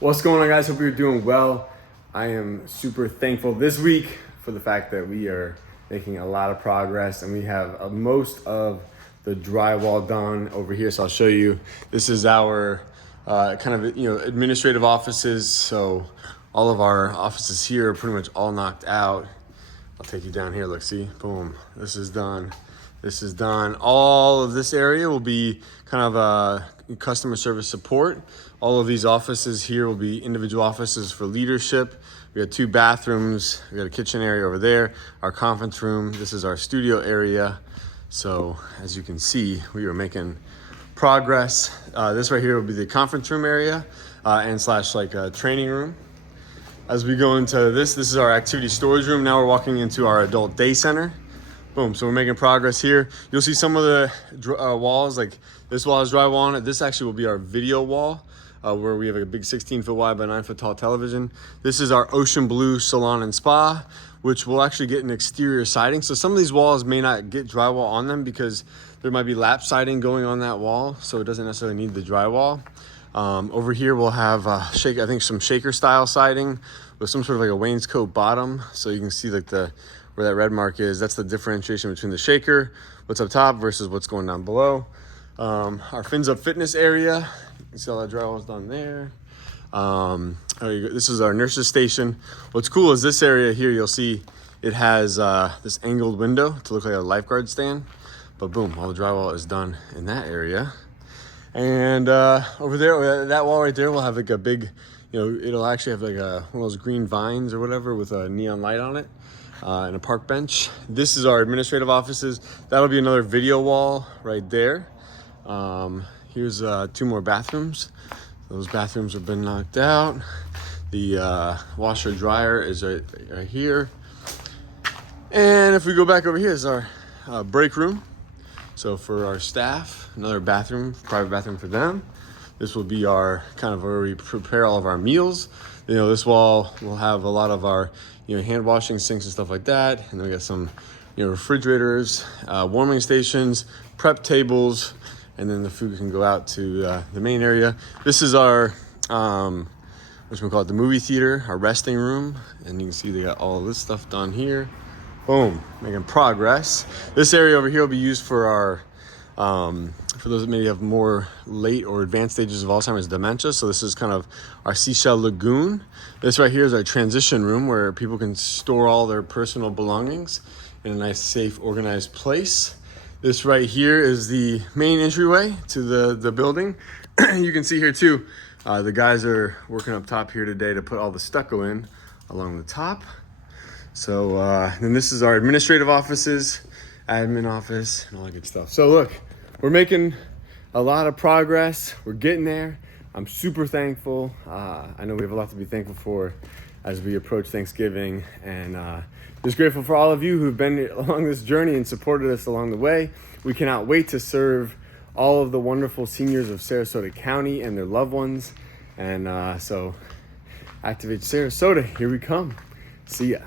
What's going on, guys? Hope you're doing well. I am super thankful this week for the fact that we are making a lot of progress and we have most of the drywall done over here. So I'll show you. This is our administrative offices. So all of our offices here are pretty much all knocked out. I'll take you down here. Look, see, boom. This is done. This is done. All of this area will be kind of customer service support. All of these offices here will be individual offices for leadership. We got 2 bathrooms. We got a kitchen area over there, our conference room. This is our studio area. So as you can see, we are making progress. This right here will be the conference room area and slash like a training room. As we go into this is our activity storage room. Now we're walking into our adult day center. Boom, so we're making progress here. You'll see some of the walls, like this wall has drywall on it. This actually will be our video wall, where we have a big 16-foot wide by 9-foot tall television. This is our ocean blue salon and spa, which will actually get an exterior siding. So some of these walls may not get drywall on them because there might be lap siding going on that wall, so it doesn't necessarily need the drywall. Over here we'll have some shaker style siding with some sort of like a wainscot bottom, so you can see like where that red mark is. That's the differentiation between the shaker, what's up top versus what's going down below. Our Fins Up Fitness area, you can see all that drywall is done there. This is our nurses station. What's cool is this area here, you'll see it has this angled window to look like a lifeguard stand, but boom, all the drywall is done in that area. And over there, that wall right there will have like a big, it'll actually have like one of those green vines or whatever with a neon light on it. And a park bench. This is our administrative offices. That'll be another video wall right there. Here's 2 more bathrooms. Those bathrooms have been knocked out. The washer dryer is right here. And if we go back over here is our break room. So for our staff, another bathroom, private bathroom for them. This will be our kind of where we prepare all of our meals. This wall will have a lot of our hand washing sinks and stuff like that. And then we got some refrigerators, warming stations, prep tables, and then the food can go out to the main area. This is our the movie theater, our resting room, and you can see they got all of this stuff done here. Boom, making progress. This area over here will be used for our for those that maybe have more late or advanced stages of Alzheimer's dementia. So this is kind of our seashell lagoon. This right here is our transition room where people can store all their personal belongings in a nice, safe, organized place. This right here is the main entryway to the building. You can see here too, the guys are working up top here today to put all the stucco in along the top. So then this is our administrative offices, admin office, and all that good stuff. So look, we're making a lot of progress. We're getting there. I'm super thankful. I know we have a lot to be thankful for as we approach Thanksgiving, and just grateful for all of you who've been along this journey and supported us along the way. We cannot wait to serve all of the wonderful seniors of Sarasota County and their loved ones. And so ActivAge Sarasota, here we come. See ya.